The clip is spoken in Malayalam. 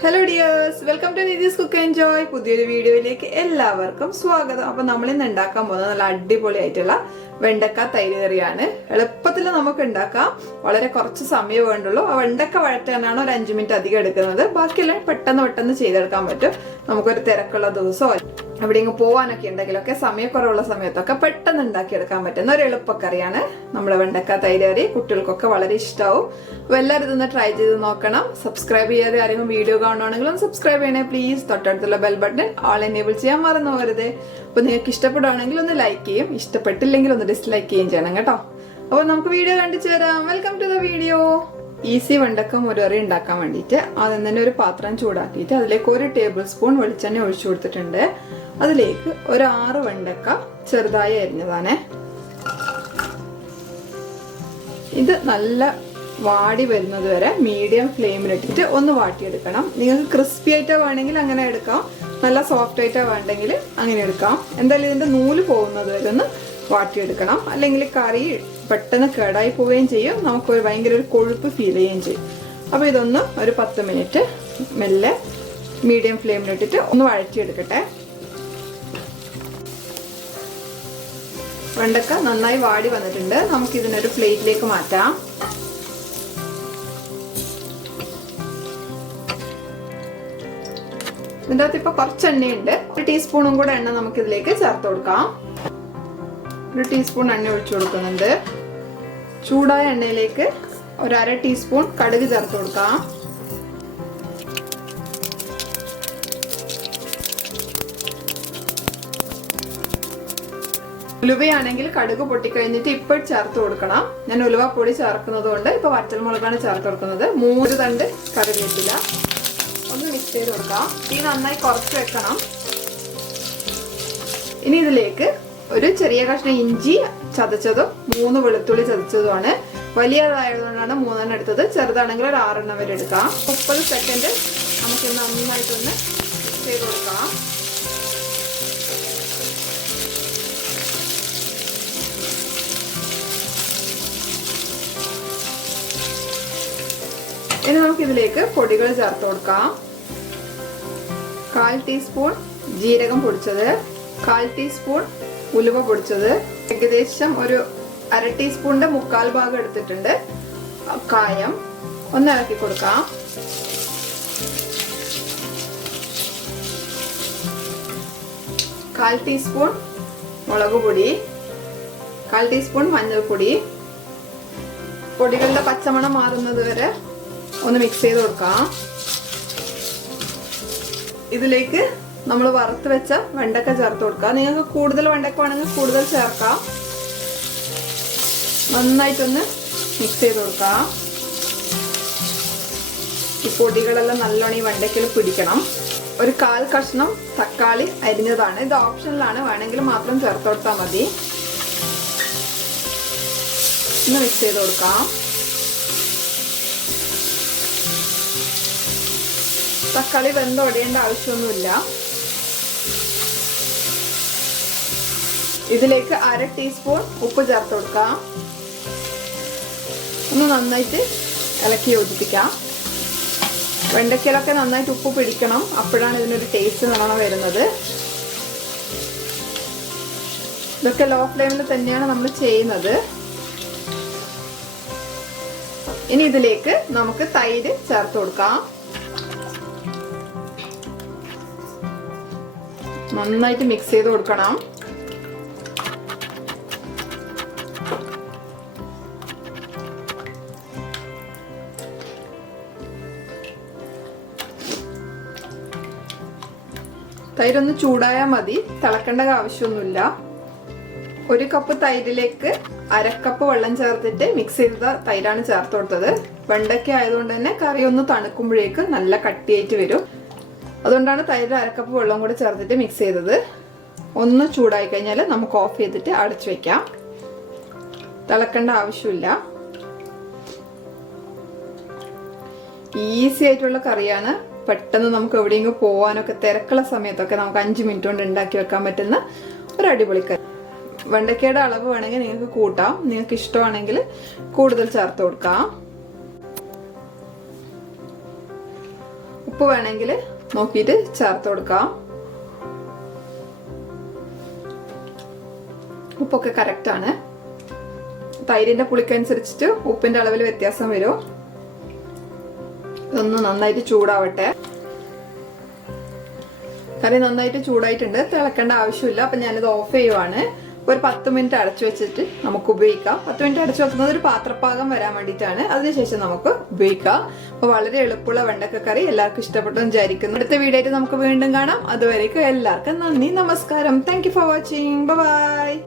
Hello dears, welcome to Nidhi's Cook Enjoy. പുതിയൊരു വീഡിയോയിലേക്ക് എല്ലാവർക്കും സ്വാഗതം. അപ്പോൾ നമ്മൾ ഇന്ന് ഉണ്ടാക്കാൻ പോകുന്നത് നല്ല അടിപൊളിയായിട്ടുള്ള വെണ്ടക്ക തൈര് കറിയാണ്. എളുപ്പത്തിൽ നമുക്ക് ഉണ്ടാക്കാം. വളരെ കുറച്ച് സമയം വേണ്ടുള്ളൂ. ആ വെണ്ടക്ക വഴറ്റാനാണ് ഒരു 5 മിനിറ്റ് അധികം എടുക്കുന്നത്. ബാക്കിയെല്ലാം പെട്ടെന്ന് ചെയ്തെടുക്കാൻ പറ്റും. നമുക്കൊരു തിരക്കുള്ള ദിവസമോ എവിടെയെങ്കിലും പോകാനൊക്കെ ഉണ്ടെങ്കിലൊക്കെ സമയക്കുറവുള്ള സമയത്തൊക്കെ പെട്ടെന്ന് ഉണ്ടാക്കിയെടുക്കാൻ പറ്റുന്ന ഒരു എളുപ്പക്കറിയാണ് നമ്മുടെ വെണ്ടക്ക തൈര് കറി. കുട്ടികൾക്കൊക്കെ വളരെ ഇഷ്ടമാവും. അപ്പോൾ എല്ലാവരും ഇതൊന്ന് ട്രൈ ചെയ്ത് നോക്കണം. സബ്സ്ക്രൈബ് ചെയ്യാതെ ആരെങ്കിലും വീഡിയോ കാണുവാണെങ്കിലും സബ്സ്ക്രൈബ് ചെയ്യണേ പ്ലീസ്. തൊട്ടടുത്തുള്ള ബെൽ ബട്ടൺ ആൾ എനേബിൾ ചെയ്യാൻ മറന്നു പോകരുത്. അപ്പോൾ നിങ്ങൾക്ക് ഇഷ്ടപ്പെടുവാണെങ്കിൽ ഒന്ന് ലൈക്ക് ചെയ്യും, ഇഷ്ടപ്പെട്ടില്ലെങ്കിൽ ഒന്ന് ഡിസ്ലൈക്ക് ചെയ്യുകയും ചെയ്യണം കേട്ടോ. അപ്പോൾ നമുക്ക് വീഡിയോ കണ്ടിച്ചു തരാം. Welcome to the video. Easy വെണ്ടക്ക മുരകറി ഉണ്ടാക്കാൻ വേണ്ടിയിട്ട് ആദ്യം തന്നെ ഒരു പാത്രം ചൂടാക്കിയിട്ട് അതിലേക്ക് 1 ടേബിൾ സ്പൂൺ വെളിച്ചെണ്ണ ഒഴിച്ചു കൊടുത്തിട്ടുണ്ട്. അതിലേക്ക് ഒരു 6 വെണ്ടക്ക ചെറുതായി അരിഞ്ഞതാണ്. ഇത് നല്ല വാടി വരുന്നത് വരെ മീഡിയം ഫ്ലെയിമിലിട്ടിട്ട് ഒന്ന് വാട്ടിയെടുക്കണം. നിങ്ങൾക്ക് ക്രിസ്പി ആയിട്ടാ വേണമെങ്കിൽ അങ്ങനെ എടുക്കാം, നല്ല സോഫ്റ്റ് ആയിട്ടാ വേണ്ടെങ്കിൽ അങ്ങനെ എടുക്കാം. എന്തായാലും ഇതിന്റെ നൂല് പോകുന്നത് വരെ ഒന്ന് വാട്ടിയെടുക്കണം. അല്ലെങ്കിൽ കറി പെട്ടെന്ന് കേടായി പോവുകയും ചെയ്യും, നമുക്ക് ഭയങ്കര ഒരു കൊഴുപ്പ് ഫീൽ ചെയ്യുകയും ചെയ്യും. അപ്പോൾ ഇതൊന്ന് ഒരു 10 മിനിറ്റ് മെല്ലെ മീഡിയം ഫ്ലെയിമിലിട്ടിട്ട് ഒന്ന് വഴറ്റിയെടുക്കട്ടെ. വെണ്ടക്ക നന്നായി വാടി വന്നിട്ടുണ്ട്. നമുക്ക് ഇതിനൊരു പ്ലേറ്റിലേക്ക് മാറ്റാം. ഇതിൻ്റെ അകത്ത് ഇപ്പൊ കുറച്ച് എണ്ണയുണ്ട്. 1 ടീസ്പൂണും കൂടെ എണ്ണ നമുക്ക് ഇതിലേക്ക് ചേർത്ത് കൊടുക്കാം. 1 ടീസ്പൂൺ എണ്ണ ഒഴിച്ചു കൊടുക്കുന്നുണ്ട്. ചൂടായ എണ്ണയിലേക്ക് ഒരു 1/2 ടീസ്പൂൺ കടുക് ചേർത്ത് കൊടുക്കാം. ഉലുവയാണെങ്കിൽ കടുക് പൊട്ടിക്കഴിഞ്ഞിട്ട് ഇപ്പോൾ ചേർത്ത് കൊടുക്കണം. ഞാൻ ഉലുവ പൊടി ചേർക്കുന്നത് കൊണ്ട് ഇപ്പൊ വറ്റൽമുളകാണ് ചേർത്ത് കൊടുക്കുന്നത്. 3 തണ്ട് കറിവേപ്പില ഒന്ന് മിക്സ് ചെയ്ത് കൊടുക്കാം. തീ നന്നായി കുറച്ച് വെക്കണം. ഇനി ഇതിലേക്ക് ഒരു ചെറിയ കഷ്ണം ഇഞ്ചി ചതച്ചതും 3 വെളുത്തുള്ളി ചതച്ചതുമാണ്. വലിയതായതുകൊണ്ടാണ് 3 എടുത്തത്. ചെറുതാണെങ്കിൽ ഒരു 6 വരെ എടുക്കാം. 30 സെക്കൻഡ് നമുക്ക് നന്നായിട്ടൊന്ന് മിക്സ് ചെയ്ത് കൊടുക്കാം. ഇനി നമുക്ക് ഇതിലേക്ക് പൊടികൾ ചേർത്ത് കൊടുക്കാം. 1/4 ടീസ്പൂൺ ജീരകം പൊടിച്ചത്, 1/4 ടീസ്പൂൺ ഉലുവ പൊടിച്ചത്, ഏകദേശം ഒരു 1/2 ടീസ്പൂണിന്റെ 1/4 ഭാഗം എടുത്തിട്ടുണ്ട്. കായം ഒന്ന് ഇളക്കി കൊടുക്കാം. കാൽ ടീസ്പൂൺ മുളക് പൊടി, 1/4 ടീസ്പൂൺ മഞ്ഞൾപ്പൊടി. പൊടികളുടെ പച്ചമണം മാറുന്നത് വരെ ഒന്ന് മിക്സ് ചെയ്ത് കൊടുക്കാം. ഇതിലേക്ക് നമ്മൾ വറുത്ത് വെച്ച വെണ്ടക്ക ചേർത്ത് കൊടുക്കാം. നിങ്ങൾക്ക് കൂടുതൽ വെണ്ടക്ക വേണമെങ്കിൽ കൂടുതൽ ചേർക്കാം. നന്നായിട്ടൊന്ന് മിക്സ് ചെയ്ത് കൊടുക്കാം. ഈ പൊടികളെല്ലാം നല്ലോണം ഈ വെണ്ടയ്ക്കയിൽ പിടിക്കണം. ഒരു 1/4 കഷ്ണം തക്കാളി അരിഞ്ഞതാണ്. ഇത് ഓപ്ഷനിലാണ്, വേണമെങ്കിൽ മാത്രം ചേർത്ത് കൊടുത്താൽ മതി. ഒന്ന് മിക്സ് ചെയ്ത് കൊടുക്കാം. തക്കാളി വെന്തൊടയേണ്ട ആവശ്യമൊന്നുമില്ല. ഇതിലേക്ക് 1/2 ടീസ്പൂൺ ഉപ്പ് ചേർത്ത് കൊടുക്കാം. ഒന്ന് നന്നായിട്ട് ഇളക്കി യോജിപ്പിക്കാം. വെണ്ടയ്ക്കയിലൊക്കെ നന്നായിട്ട് ഉപ്പ് പിടിക്കണം, അപ്പോഴാണ് ഇതിനൊരു ടേസ്റ്റ് നല്ലോണം വരുന്നത്. ഇതൊക്കെ ലോ ഫ്ലെയിമിൽ തന്നെയാണ് നമ്മൾ ചെയ്യുന്നത്. ഇനി ഇതിലേക്ക് നമുക്ക് തൈര് ചേർത്ത് കൊടുക്കാം. നന്നായിട്ട് മിക്സ് ചെയ്ത് കൊടുക്കണം. തൈരൊന്ന് ചൂടായാൽ മതി, തിളക്കേണ്ട ആവശ്യമൊന്നുമില്ല. 1 കപ്പ് തൈരിലേക്ക് 1/2 കപ്പ് വെള്ളം ചേർത്തിട്ട് മിക്സ് ചെയ്ത തൈരാണ് ചേർത്ത് കൊടുത്തത്. വെണ്ടയ്ക്ക ആയതുകൊണ്ട് തന്നെ കറി ഒന്ന് തണുക്കുമ്പോഴേക്ക് നല്ല കട്ടിയായിട്ട് വരും. അതുകൊണ്ടാണ് തൈര് 1/2 കപ്പ് വെള്ളം കൂടി ചേർത്തിട്ട് മിക്സ് ചെയ്തത്. ഒന്ന് ചൂടായി കഴിഞ്ഞാൽ നമുക്ക് ഓഫ് ചെയ്തിട്ട് അടച്ചു വെക്കാം. തിളക്കേണ്ട ആവശ്യമില്ല. ഈസി ആയിട്ടുള്ള കറിയാണ്. പെട്ടെന്ന് നമുക്ക് എവിടെയെങ്കിലും പോകാനൊക്കെ തിരക്കുള്ള സമയത്തൊക്കെ നമുക്ക് 5 മിനിറ്റ് കൊണ്ട് ഉണ്ടാക്കി വെക്കാൻ പറ്റുന്ന ഒരു അടിപൊളി കറി. വെണ്ടയ്ക്കയുടെ അളവ് വേണമെങ്കിൽ നിങ്ങൾക്ക് കൂട്ടാം. നിങ്ങൾക്ക് ഇഷ്ടമാണെങ്കിൽ കൂടുതൽ ചേർത്ത് കൊടുക്കാം. ഉപ്പ് വേണമെങ്കിൽ നോക്കിയിട്ട് ചേർത്ത് കൊടുക്കാം. ഉപ്പൊക്കെ കറക്റ്റ് ആണ്. തൈരിന്റെ പുളിക്കനുസരിച്ചിട്ട് ഉപ്പിന്റെ അളവിൽ വ്യത്യാസം വരും. ഇതൊന്ന് നന്നായിട്ട് ചൂടാവട്ടെ. കറി നന്നായിട്ട് ചൂടായിട്ടുണ്ട്, തിളക്കേണ്ട ആവശ്യമില്ല. അപ്പൊ ഞാനിത് ഓഫ് ചെയ്യുവാണ്. ഒരു 10 മിനിറ്റ് അടച്ചു വെച്ചിട്ട് നമുക്ക് ഉപയോഗിക്കാം. 10 മിനിറ്റ് അടച്ചു വെക്കുന്നത് ഒരു പാത്രപ്പാകം വരാൻ വേണ്ടിയിട്ടാണ്. അതിനുശേഷം നമുക്ക് ഉപയോഗിക്കാം. അപ്പൊ വളരെ എളുപ്പമുള്ള വെണ്ടക്ക കറി എല്ലാവർക്കും ഇഷ്ടപ്പെട്ടു വിചാരിക്കുന്നു. അടുത്ത വീഡിയോ ആയിട്ട് നമുക്ക് വീണ്ടും കാണാം. അതുവരേക്കും എല്ലാവർക്കും നന്ദി, നമസ്കാരം. Thank you for watching. By.